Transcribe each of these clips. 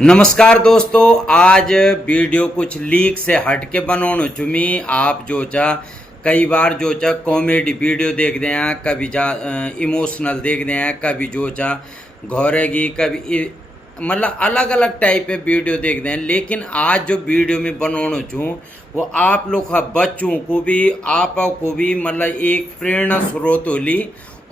नमस्कार दोस्तों, आज वीडियो कुछ लीक से हट के बनाने चुमी। आप जो चा कई बार जो चा कॉमेडी वीडियो देख दे हैं, कभी जा इमोशनल देख दे हैं, कभी जो चा घोरेगी, कभी मतलब अलग अलग टाइप के वीडियो देख दे हैं। लेकिन आज जो वीडियो में बनाने चूँ वो आप लोग का बच्चों को भी आप को भी मतलब एक प्रेरणा स्रोत होली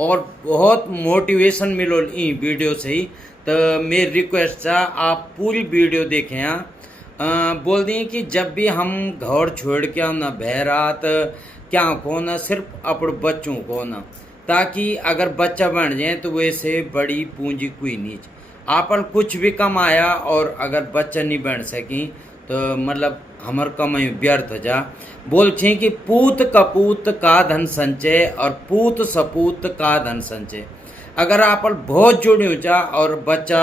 और बहुत मोटिवेशन मिलो इन वीडियो से ही। तो मेरी रिक्वेस्ट है आप पूरी वीडियो देखें। बोल दी कि जब भी हम घर छोड़ के हम ना बहरात क्या को ना सिर्फ अपने बच्चों को ना, ताकि अगर बच्चा बन जाए तो वैसे बड़ी पूंजी कोई नहीं। आपन कुछ भी कमाया और अगर बच्चा नहीं बन सकी तो मतलब हमार कमाई व्यर्थ जा। बोल छे कि पूत कपूत का धन संचय और पूत सपूत का धन संचय। अगर आप बहुत जुड़े जा और बच्चा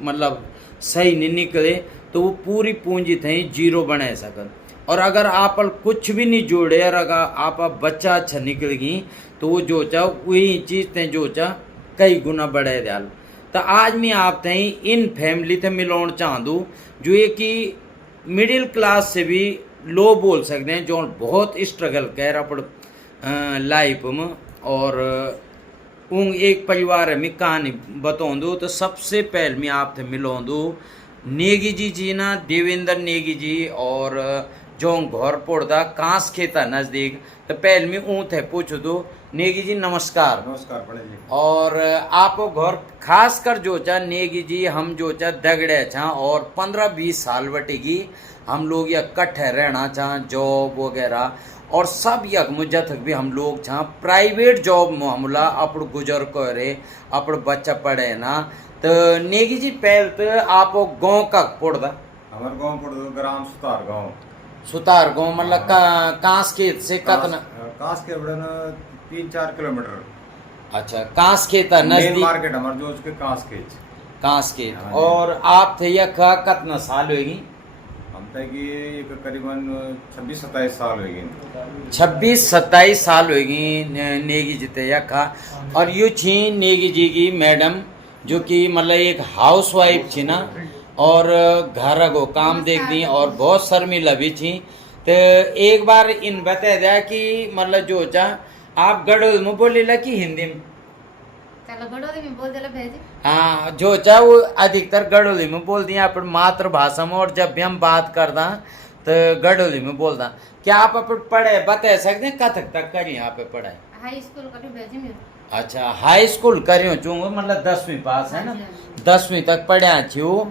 मतलब सही नहीं निकले तो वो पूरी पूंजी थी जीरो बना सकत। और अगर आप कुछ भी नहीं जोड़े और अगर आप बच्चा अच्छा निकल गई तो वो जो चा वही चीज़ थे जो चा कई गुना बढ़े डाल। तो आज मैं आप थे इन फैमिली थे मिलाना चाहूँ जो ये कि मिडिल क्लास से भी लो बोल सकते हैं, जो बहुत स्ट्रगल कर अपने लाइफ में। और उन एक परिवार में कहानी बताऊँ दो तो सबसे पहले मैं आपसे मिलाऊँ दो नेगी जी ना, देवेंद्र नेगी जी। और जो घर पड़ता कांस खेता नज़दीक। तो पहले मैं ऊँ थे पूछ दो नेगी जी नमस्कार। नमस्कार पड़े जी। और आप घर खास कर जो चा नेगी जी हम जो चा दगड़े छा और 15-20 साल बटेगी हम लोग या कट्ठे रहना चाह जॉब वगैरह और सब यक मुझे तक भी हम लोग छा प्राइवेट जॉब में हमला अपन गुजर करे अपन बच्चा पढ़े ना। तो नेगी जी पहले तो आप गाँव का पड़ता? हमारे गांव पड़ता ग्राम सुतार गांव। सुतार गाँव मतलब कांस खेत से कतना? कांस के बड़े ना 3-4 किलोमीटर। अच्छा, कांस खेत नजदीक मार्केट हमारे जो उसके कांस खेत। कांस खेत। और आप थे यह कतना साल होगी? हम तक कि करीबन 26-27 साल होगी। 26-27 साल होगी नेगी जी ते यखा। और यू छी नेगी जी की मैडम जो कि मतलब एक हाउस वाइफ थी ना और घर को काम देख दी और बहुत शर्मिला भी थी। तो एक बार इन बता दिया कि मतलब जो चा आप गढ़ोल में बोलेला कि हिंदी में? चलो गढ़ोली में बोल देला भेजी। हाँ, जो चा वो अधिकतर गढ़ोली में बोल दिया अपन मातृभाषा में। और जब भी हम बात करदा तो गढ़ोली में बोलदा। क्या आप अपन पढ़े बता सकते हैं कथक तक करी यहाँ पे पढ़ाई? हाई स्कूल का भेजी में। अच्छा, हाई स्कूल करियो चूंगा मतलब 10वीं पास है ना, 10वीं तक पढ़ा छू।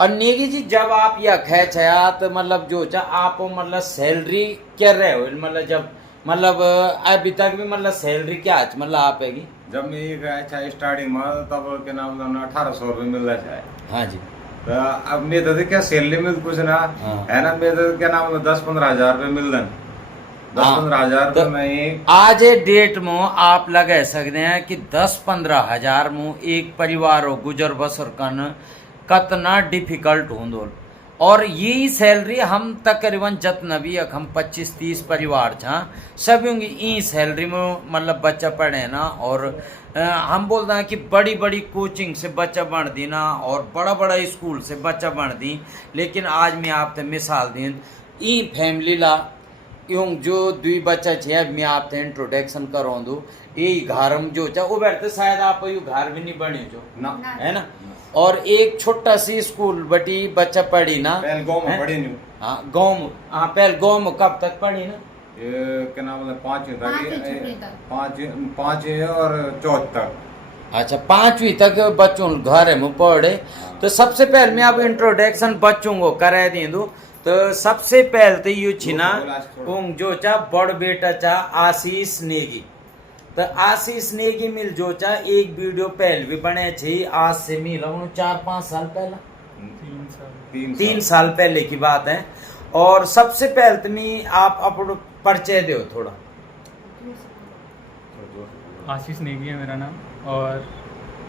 और नेगी जी जब आप यह खे छया तो मतलब जो चा आप मतलब सैलरी क्या रहे हो मतलब जब मतलब अभी तक भी मतलब सैलरी क्या है मतलब आप है? जब मैं ये अच्छा स्टार्टिंग में तब के नाम 1800 रुपये मिल रहा है। हाँ जी। तो अब मैं तो क्या सैलरी मिल कुछ ना है ना, मैं तो क्या नाम 10-15 हजार रुपये मिल रहे। 10-15 हजार रुपये में आज डेट में आप लगा सकते हैं कि 10-15 हजार में एक परिवार हो गुजर बसर करना कतना डिफिकल्ट होंदो। और यही सैलरी हम तकरीबन जितना भी हम 25-30 परिवार छा सब ई सैलरी में मतलब बच्चा पढ़े ना। और हम बोलते हैं कि बड़ी बड़ी कोचिंग से बच्चा बन दी ना और बड़ा बड़ा स्कूल से बच्चा बन दी। लेकिन आज मैं आपसे मिसाल दी ई फैमिली ला यूं जो दुई बच्चा छे अब मैं आपसे इंट्रोडक्शन करो दूँ। ये घर में जो चा वो बैठते शायद आप यू घर भी नहीं बने जो ना है ना। और एक छोटा सी स्कूल बटी बच्चा पढ़ी ना गाँव में पढ़ी नहीं। हाँ गाँव में। हाँ पहले गाँव में कब तक पढ़ी ना? ये क्या नाम है 5वीं तक, 5वीं और 4th तक। अच्छा, 5वीं तक बच्चों घर में पढ़े। तो सबसे पहले मैं अब इंट्रोडक्शन बच्चों को करा दी दूँ। तो सबसे पहले तो यू छिना जो चा बड़ बेटा चा आशीष नेगी। तो आशीष नेगी मिल जो चा एक वीडियो पहले भी बने छे आज से मिल 4-5 साल पहला, 3 साल पहले की बात है। और सबसे पहले तो मैं आप अपना परिचय दो थोड़ा। आशीष नेगी है मेरा नाम और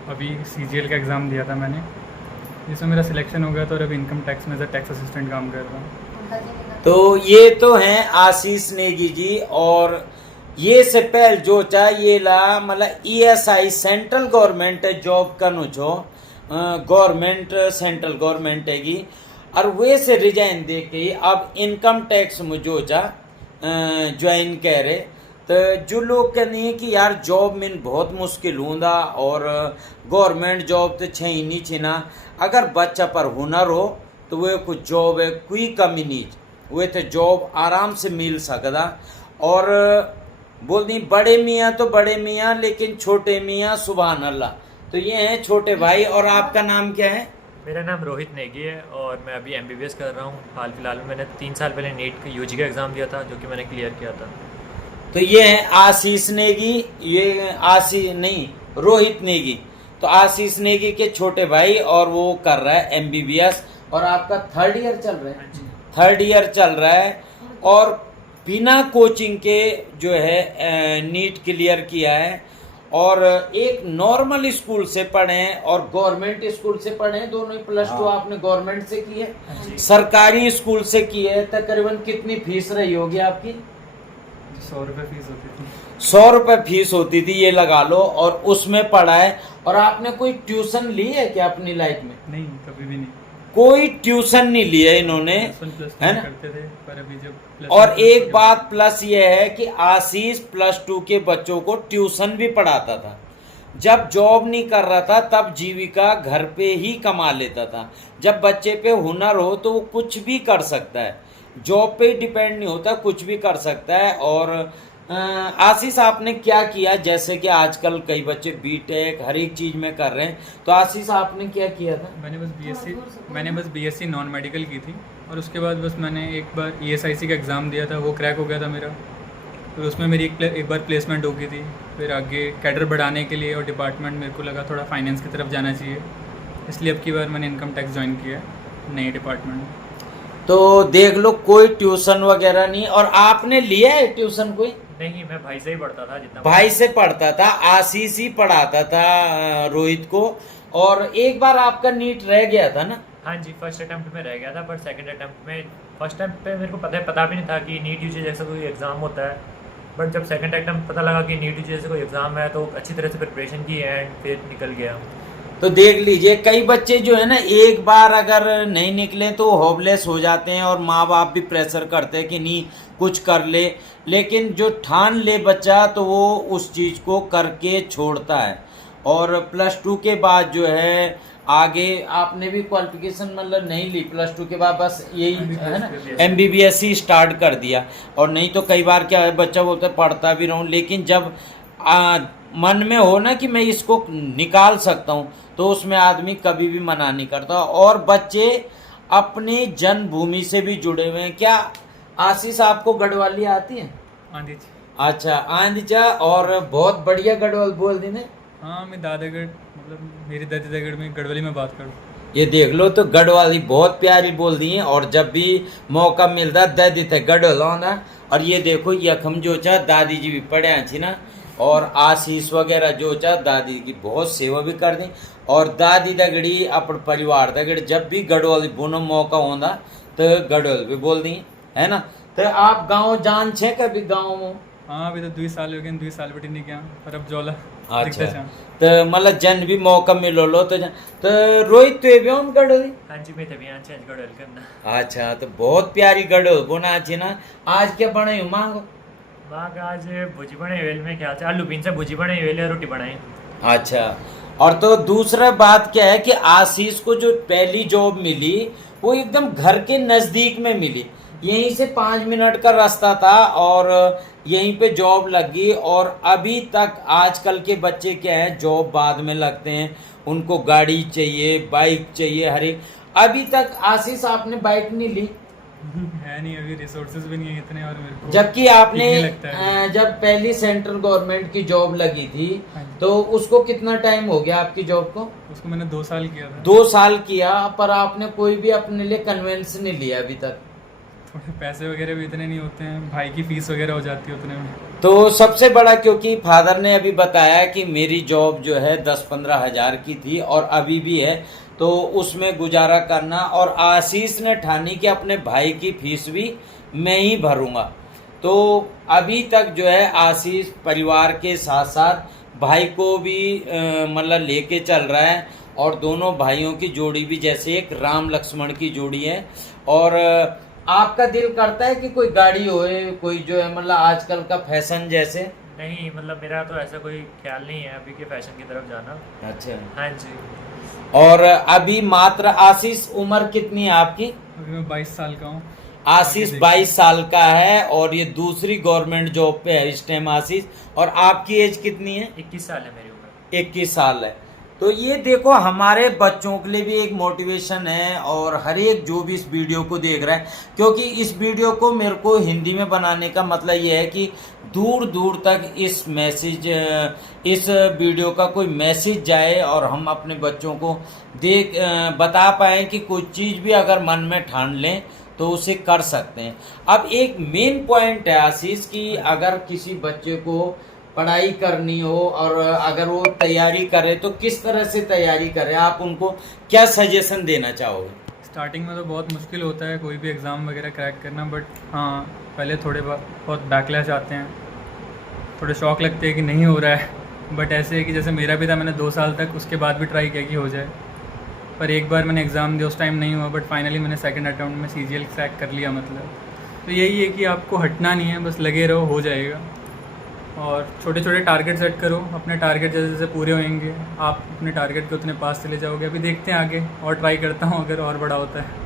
अभी CGL का एग्ज़ाम दिया था मैंने, जिसमें मेरा सिलेक्शन हो गया। तो और अभी इनकम टैक्स में टैक्स असिस्टेंट काम कर रहा हूँ। तो ये तो हैं आशीष नेगी जी। और ये से पहले जो चा ये ला मतलब ESI सेंट्रल गवर्नमेंट जॉब करनो छो गवर्नमेंट सेंट्रल गवर्नमेंट हैगी और वे से रिजाइन दे के अब इनकम टैक्स में जो जा ज्वाइन कह रहे तो जो लोग कहते हैं कि यार जॉब में बहुत मुश्किल होंदा और गवर्नमेंट जॉब तो छे ही नहीं छिना अगर बच्चा पर हुनर हो तो वे कुछ जॉब है कोई कमी नहीं वे तो जॉब आराम से मिल सकता और बोल दी बड़े मियाँ तो बड़े मियाँ लेकिन छोटे मियाँ सुभान अल्लाह। तो ये हैं छोटे भाई। और आपका नाम क्या है? मेरा नाम रोहित नेगी है और मैं अभी MBBS कर रहा हूँ। हाल फिलहाल में मैंने 3 साल पहले नीट UG का एग्ज़ाम दिया था जो कि मैंने क्लियर किया था। तो ये है आशीष नेगी, ये रोहित नेगी। तो आशीष नेगी के छोटे भाई और वो कर रहा है MBBS और आपका 3rd ईयर चल रहा है। 3rd ईयर चल रहा है और बिना कोचिंग के जो है नीट क्लियर किया है और एक नॉर्मल स्कूल से पढ़े हैं और गवर्नमेंट स्कूल से पढ़े हैं, दोनों ही +2 आपने गवर्नमेंट से की है, सरकारी स्कूल से की है। तकरीबन कितनी फीस रही होगी आपकी? 100 रुपये फीस होती थी। 100 रुपये फीस होती थी, ये लगा लो। और उसमें पढ़ा है। और आपने कोई ट्यूशन ली है क्या अपनी लाइफ में? नहीं, कभी भी नहीं। कोई ट्यूशन नहीं लिया इन्होंने, है ना? करते थे पर अभी जब और एक बात प्लस ये है कि आशीष +2 के बच्चों को ट्यूशन भी पढ़ाता था। जब जॉब नहीं कर रहा था तब जीविका घर पे ही कमा लेता था। जब बच्चे पे हुनर हो तो वो कुछ भी कर सकता है, जॉब पे डिपेंड नहीं होता, कुछ भी कर सकता है। और आशीष आपने क्या किया? जैसे कि आजकल कई बच्चे बीटेक हर एक चीज में कर रहे हैं, तो आशीष आपने क्या किया था? मैंने बस BSc नॉन मेडिकल की थी और उसके बाद बस मैंने एक बार ESIC का एग्ज़ाम दिया था, वो क्रैक हो गया था मेरा। फिर उसमें मेरी एक बार प्लेसमेंट हो गई थी। फिर आगे कैडर बढ़ाने के लिए और डिपार्टमेंट मेरे को लगा थोड़ा फाइनेंस की तरफ जाना चाहिए, इसलिए अब की बार मैंने इनकम टैक्स ज्वाइन किया है नए डिपार्टमेंट में। तो देख लो, कोई ट्यूशन वगैरह नहीं। और आपने लिया है ट्यूशन कोई? नहीं, मैं भाई से ही पढ़ता था। जितना भाई से पढ़ता था, आशीष ही पढ़ाता था रोहित को। और एक बार आपका नीट रह गया था ना? हाँ जी, फर्स्ट अटेम्प्ट में रह गया था पर सेकंड अटेम्प्ट में, फर्स्ट अटेम्प्ट पे मेरे को पता भी नहीं था कि नीट UG जैसा कोई एग्ज़ाम होता है। बट जब सेकंड अटेम्प्ट पता लगा कि नीट UG जैसा कोई एग्ज़ाम है तो अच्छी तरह से प्रिपरेशन की एंड फिर निकल गया। तो देख लीजिए, कई बच्चे जो है ना एक बार अगर नहीं निकले तो होपलेस हो जाते हैं और माँ बाप भी प्रेशर करते हैं कि नहीं कुछ कर ले, लेकिन जो ठान ले बच्चा तो वो उस चीज़ को करके छोड़ता है। और +2 के बाद जो है आगे आपने भी क्वालिफिकेशन मतलब नहीं ली, +2 के बाद बस यही है ना MBBS ही स्टार्ट कर दिया। और नहीं तो कई बार क्या है बच्चा बोलता है पढ़ता भी रहूँ, लेकिन जब मन में हो ना कि मैं इसको निकाल सकता हूँ तो उसमें आदमी कभी भी मना नहीं करता। और बच्चे अपनी जन्मभूमि से भी जुड़े हुए हैं। क्या आशीष आपको गढ़वाली आती है? आंधी। अच्छा, आंधीचा। और बहुत बढ़िया गढ़वाल बोल दी ने। हाँ, मैं दादागढ़ मतलब मेरी दादीगढ़ में गढ़वाली में बात करूँ। ये देख लो, तो गढ़वाली बहुत प्यारी बोल दी है। और जब भी मौका मिलता दादी थे गढ़वाल। और ये देखो यखम जो चा दादी जी भी पढ़े थी ना, और आशीष वगैरह जो चा दादी की बहुत सेवा भी कर दी। और दादी दगड़ी अपन परिवार दगड़ी जब भी गढ़वाली बोनो मौका होता तो गढ़वाल भी बोल दी, है ना? तो आप गाँव जान छे कभी गाँव में? हाँ, अभी तो 2 साल हो गए, 2 साल बेटी नहीं गया पर अब जोला। अच्छा, तो मतलब जन भी मौका मिलो लो तो रोहित तो भी हम गढ़वाली? हाँ जी, मैं तभी यहाँ चेंज गढ़वाल करना। अच्छा, तो बहुत प्यारी गढ़वाल बोना अच्छी ना। आज क्या बने हो मांगो? मांग आज भुजी बने वेल में क्या आलू बीन से भुजी बने वेल है, रोटी बनाई। अच्छा, और तो दूसरा बात क्या है कि आशीष को जो पहली जॉब मिली वो एकदम घर के नज़दीक में मिली। यहीं से 5 मिनट का रास्ता था और यहीं पे जॉब लगी। और अभी तक आजकल के बच्चे क्या है जॉब बाद में लगते हैं, उनको गाड़ी चाहिए, बाइक चाहिए, हर एक। अभी तक आशीष आपने बाइक नहीं ली? है नहीं, अभी रिसोर्सेज भी नहीं है इतने। और मेरे को जबकि आपने लगता जब पहली सेंट्रल गवर्नमेंट की जॉब लगी थी तो उसको कितना टाइम हो गया आपकी जॉब को? उसको मैंने 2 साल किया था। 2 साल किया, पर आपने कोई भी अपने लिए कन्वेंस नहीं लिया अभी तक? थोड़े पैसे वगैरह भी इतने नहीं होते हैं, भाई की फीस वगैरह हो जाती है उतने में। तो सबसे बड़ा, क्योंकि फादर ने अभी बताया कि मेरी जॉब जो है 10-15 हज़ार की थी और अभी भी है, तो उसमें गुजारा करना। और आशीष ने ठानी कि अपने भाई की फीस भी मैं ही भरूंगा। तो अभी तक जो है आशीष परिवार के साथ साथ भाई को भी मतलब लेके चल रहा है। और दोनों भाइयों की जोड़ी भी जैसे एक राम लक्ष्मण की जोड़ी है। और आपका दिल करता है कि कोई गाड़ी होए, कोई जो है मतलब आजकल का फैशन जैसे? नहीं, मतलब मेरा तो ऐसा कोई ख्याल नहीं है अभी के फैशन की तरफ जाना। अच्छा। हाँ जी। और अभी मात्र आशीष, उम्र कितनी है आपकी? अभी मैं 22 साल का हूँ। आशीष 22 साल का है और ये दूसरी गवर्नमेंट जॉब पे है इस टाइम आशीष। और आपकी एज कितनी है? 21 साल है मेरी उम्र। 21 साल है। तो ये देखो हमारे बच्चों के लिए भी एक मोटिवेशन है और हर एक जो भी इस वीडियो को देख रहा है, क्योंकि इस वीडियो को मेरे को हिंदी में बनाने का मतलब ये है कि दूर दूर तक इस वीडियो का कोई मैसेज जाए और हम अपने बच्चों को बता पाएँ कि कोई चीज़ भी अगर मन में ठान लें तो उसे कर सकते हैं। अब एक मेन पॉइंट है आशीष कि अगर किसी बच्चे को पढ़ाई करनी हो और अगर वो तैयारी करे तो किस तरह से तैयारी करे, आप उनको क्या सजेशन देना चाहोगे? स्टार्टिंग में तो बहुत मुश्किल होता है कोई भी एग्ज़ाम वगैरह क्रैक करना, बट हाँ पहले थोड़े बहुत बैकलैश आते हैं, थोड़े शौक लगते हैं कि नहीं हो रहा है, बट ऐसे है कि जैसे मेरा भी था, मैंने 2 साल तक उसके बाद भी ट्राई किया कि हो जाए, पर एक बार मैंने एग्ज़ाम दिया उस टाइम नहीं हुआ, बट फाइनली मैंने सेकंड अटेम्प्ट में CGL क्रैक कर लिया। मतलब तो यही है कि आपको हटना नहीं है, बस लगे रहो, हो जाएगा। और छोटे छोटे टारगेट सेट करो, अपने टारगेट जैसे जैसे पूरे होंगे आप अपने टारगेट के उतने पास चले जाओगे। अभी देखते हैं आगे, और ट्राई करता हूँ अगर और बड़ा होता है।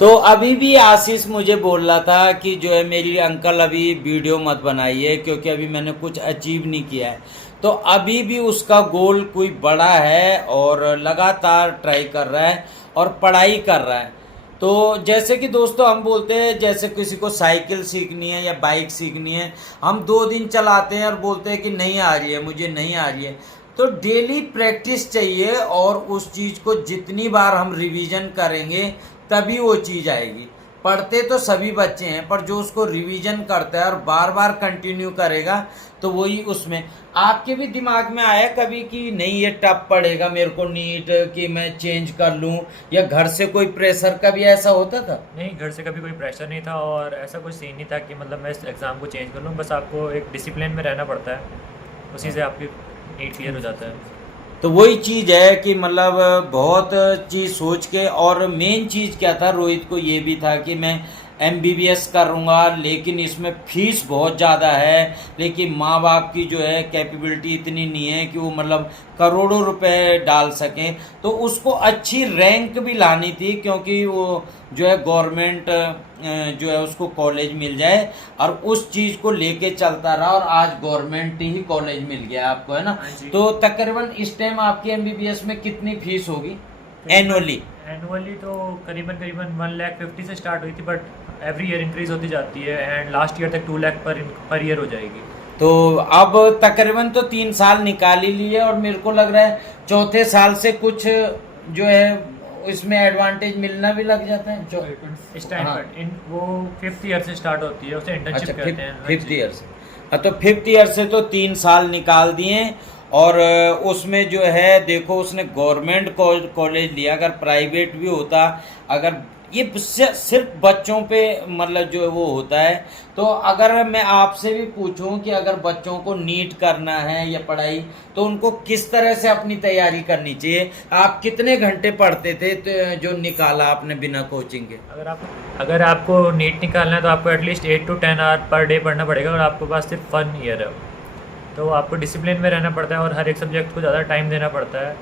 तो अभी भी आशीष मुझे बोल रहा था कि जो है मेरी अंकल अभी वीडियो मत बनाइए क्योंकि अभी मैंने कुछ अचीव नहीं किया है। तो अभी भी उसका गोल कोई बड़ा है और लगातार ट्राई कर रहा है और पढ़ाई कर रहा है। तो जैसे कि दोस्तों हम बोलते हैं जैसे किसी को साइकिल सीखनी है या बाइक सीखनी है, हम 2 दिन चलाते हैं और बोलते हैं कि नहीं आ रही है, मुझे नहीं आ रही है। तो डेली प्रैक्टिस चाहिए और उस चीज़ को जितनी बार हम रिवीजन करेंगे तभी वो चीज़ आएगी। पढ़ते तो सभी बच्चे हैं पर जो उसको रिवीजन करता है और बार बार कंटिन्यू करेगा तो वही उसमें। आपके भी दिमाग में आया कभी कि नहीं ये टफ पड़ेगा मेरे को नीट कि मैं चेंज कर लूं, या घर से कोई प्रेशर कभी ऐसा होता था? नहीं, घर से कभी कोई प्रेशर नहीं था और ऐसा कुछ सीन नहीं था कि मतलब मैं इस एग्ज़ाम को चेंज कर लूँ। बस आपको एक डिसिप्लिन में रहना पड़ता है, उसी से आपकी नीट क्लियर हो जाता है। तो वही चीज़ है कि मतलब बहुत चीज़ सोच के, और मेन चीज़ क्या था रोहित को ये भी था कि मैं MBBS करूँगा लेकिन इसमें फ़ीस बहुत ज़्यादा है, लेकिन माँ बाप की जो है कैपेबिलिटी इतनी नहीं है कि वो मतलब करोड़ों रुपए डाल सकें। तो उसको अच्छी रैंक भी लानी थी क्योंकि वो जो है गवर्नमेंट जो है उसको कॉलेज मिल जाए, और उस चीज़ को लेके चलता रहा और आज गवर्नमेंट ही कॉलेज मिल गया आपको, है ना? तो तकरीबन इस टाइम आपकी MBBS में कितनी फीस होगी एनुअली? एनुअली तो करीबन 1,50,000 से स्टार्ट हुई थी, बट एवरी ईयर इंक्रीज होती जाती है एंड लास्ट ईयर तक 2 लाख पर ईयर हो जाएगी। तो अब तकरीबन तो 3 साल निकाल ही लिए और मेरे को लग रहा है चौथे साल से कुछ जो है इसमें एडवांटेज मिलना भी लग जाता है जो इस टाइम हाँ। पर वो 5th ईयर से स्टार्ट होती है, उसे इंटर्नशिप कहते हैं। 5th ईयर से। तो 5th ईयर से तो 3 साल निकाल दिए। और उसमें जो है देखो उसने गवर्नमेंट कॉलेज लिया, अगर प्राइवेट भी होता, अगर ये सिर्फ बच्चों पे मतलब जो वो होता है। तो अगर मैं आपसे भी पूछूं कि अगर बच्चों को नीट करना है या पढ़ाई, तो उनको किस तरह से अपनी तैयारी करनी चाहिए? आप कितने घंटे पढ़ते थे तो जो निकाला आपने बिना कोचिंग के? अगर आपको नीट निकालना है तो आपको at least 8 to 10 hour per day पढ़ना पड़ेगा और आपके पास सिर्फ 1 ईयर है, तो आपको डिसिप्लिन में रहना पड़ता है और हर एक सब्जेक्ट को ज़्यादा टाइम देना पड़ता है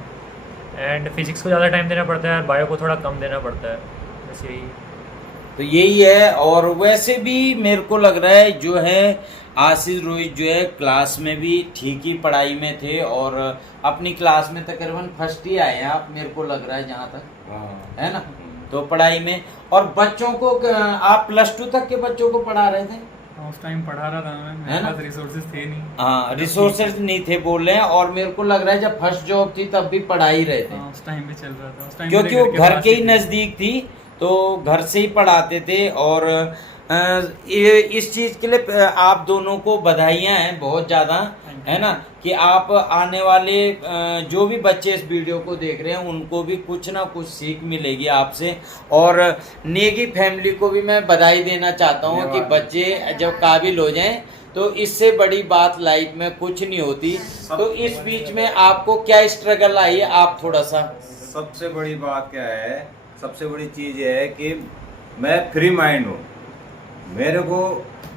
एंड फिजिक्स को ज़्यादा टाइम देना पड़ता है और बायो को थोड़ा कम देना पड़ता है, बस यही। तो यही है। और वैसे भी मेरे को लग रहा है जो है आशीष रोहित जो है क्लास में भी ठीक ही पढ़ाई में थे और अपनी क्लास में तकरीबन फर्स्ट ही आए हैं आप, मेरे को लग रहा है जहाँ तक है ना। तो पढ़ाई में, और बच्चों को आप +2 तक के बच्चों को पढ़ा रहे थे? उस टाइम पढ़ा रहा था मैं, मेरे पास रिसोर्सेज थे नहीं। हाँ, रिसोर्सेज नहीं थे बोल रहे हैं। और मेरे को लग रहा है जब फर्स्ट जॉब थी तब भी पढ़ा ही रहे थे। उस टाइम भी चल रहा था, उस टाइम क्योंकि वो घर के ही नज़दीक थी तो घर से ही पढ़ाते थे। और इस चीज़ के लिए आप दोनों को बधाइयाँ हैं बहुत ज़्यादा, है ना, कि आप आने वाले जो भी बच्चे इस वीडियो को देख रहे हैं उनको भी कुछ ना कुछ सीख मिलेगी आपसे। और नेगी फैमिली को भी मैं बधाई देना चाहता हूँ कि बच्चे जब काबिल हो जाएं तो इससे बड़ी बात लाइफ में कुछ नहीं होती। तो इस बीच में आपको क्या स्ट्रगल आई है, आप थोड़ा सा सबसे बड़ी बात क्या है, सबसे बड़ी चीज ये है कि मैं फ्री माइंड हूँ। मेरे को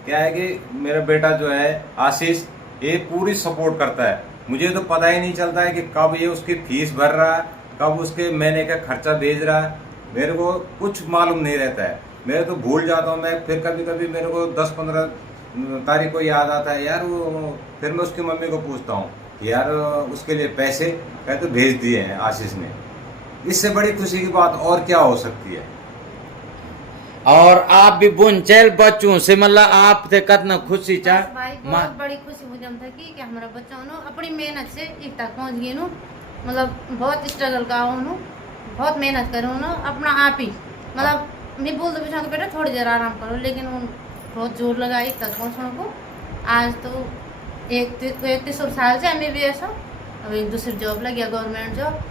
क्या है कि मेरा बेटा जो है आशीष, ये पूरी सपोर्ट करता है। मुझे तो पता ही नहीं चलता है कि कब ये उसकी फीस भर रहा है, कब उसके महीने का खर्चा भेज रहा है, मेरे को कुछ मालूम नहीं रहता है। मैं तो भूल जाता हूँ। मैं फिर कभी कभी मेरे को 10-15 तारीख को याद आता है यार वो, फिर मैं उसकी मम्मी को पूछता हूँ यार उसके लिए पैसे कहते भेज दिए हैं आशीष ने। इससे बड़ी खुशी की बात और क्या हो सकती है। और आप भी बुनचैल बच्चों से मतलब आप थे कितना खुशी चा बस भाई बहुत बड़ी खुशी मुझे था कि हमारा बच्चा नो अपनी मेहनत से एक तक पहुंच गए नो। मतलब बहुत स्ट्रगल का नो, बहुत मेहनत करो नो अपना आप ही। मतलब मैं बोल दो तो बेटा थोड़ी देर आराम करो, लेकिन वो बहुत जोर लगा एक तक पहुँचने को। आज तो 31 साल से MBBS हो, अब एक दूसरी जॉब लग गया गवर्नमेंट जॉब,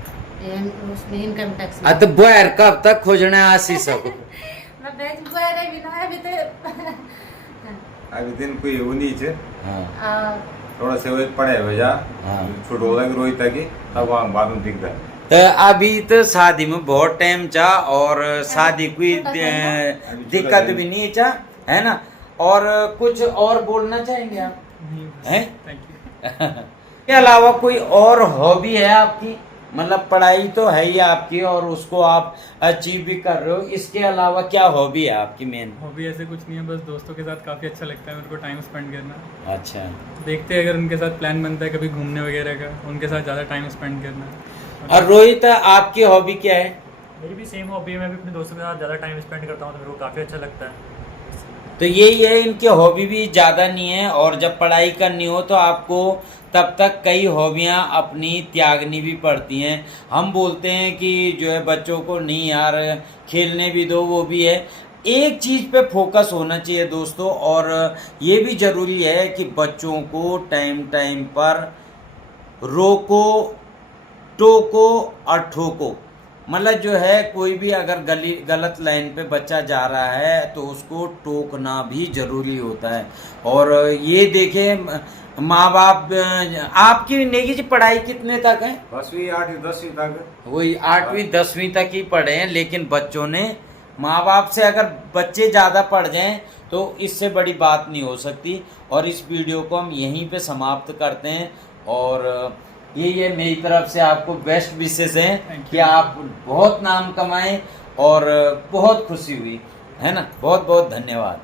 उसमें इनकम टैक्स में। तो बोयर कब तक खोजना है आशीष को? मैं बेच बोयर है बिना अभी तो अभी दिन कोई वो नहीं है। हाँ। थोड़ा से वो पढ़े हो जा, हाँ। छोटो होगा कि रोहित की तब वहाँ बाद में दिखता है। तो अभी तो शादी में बहुत टाइम चा और शादी कोई दिक्कत भी नहीं चा, है ना? और कुछ और बोलना चाहेंगे आप? हैं? Thank you. के अलावा कोई और हॉबी है आपकी? मतलब पढ़ाई तो है ही आपकी और उसको आप अचीव भी कर रहे हो, इसके अलावा क्या हॉबी है आपकी मेन? हॉबी ऐसे कुछ नहीं है, बस दोस्तों के साथ काफ़ी अच्छा लगता है मेरे को टाइम स्पेंड करना। अच्छा। देखते हैं अगर उनके साथ प्लान बनता है कभी घूमने वगैरह का, उनके साथ ज़्यादा टाइम स्पेंड करना। और रोहित आपकी हॉबी क्या है? मेरी भी सेम हॉबी है, मैं भी अपने दोस्तों के साथ ज़्यादा टाइम स्पेंड करता हूँ तो मेरे को काफ़ी अच्छा लगता है। तो यही है, इनकी हॉबी भी ज़्यादा नहीं है और जब पढ़ाई करनी हो तो आपको तब तक कई हॉबियां अपनी त्यागनी भी पड़ती हैं। हम बोलते हैं कि जो है बच्चों को नहीं यार खेलने भी दो, वो भी है, एक चीज़ पे फोकस होना चाहिए दोस्तों। और ये भी ज़रूरी है कि बच्चों को टाइम टाइम पर रोको, टोको और ठोको। मतलब जो है कोई भी अगर गलत लाइन पे बच्चा जा रहा है तो उसको टोकना भी जरूरी होता है। और ये देखें माँ बाप, आपकी नेगी जी पढ़ाई कितने तक है? 10वीं 8वीं 10वीं तक। वही 8वीं 10वीं तक ही पढ़े हैं, लेकिन बच्चों ने माँ बाप से अगर बच्चे ज़्यादा पढ़ जाएं तो इससे बड़ी बात नहीं हो सकती। और इस वीडियो को हम यहीं पे समाप्त करते हैं और ये मेरी तरफ से आपको बेस्ट विशेष हैं कि आप बहुत नाम कमाएं और बहुत खुशी हुई, है ना? बहुत बहुत धन्यवाद।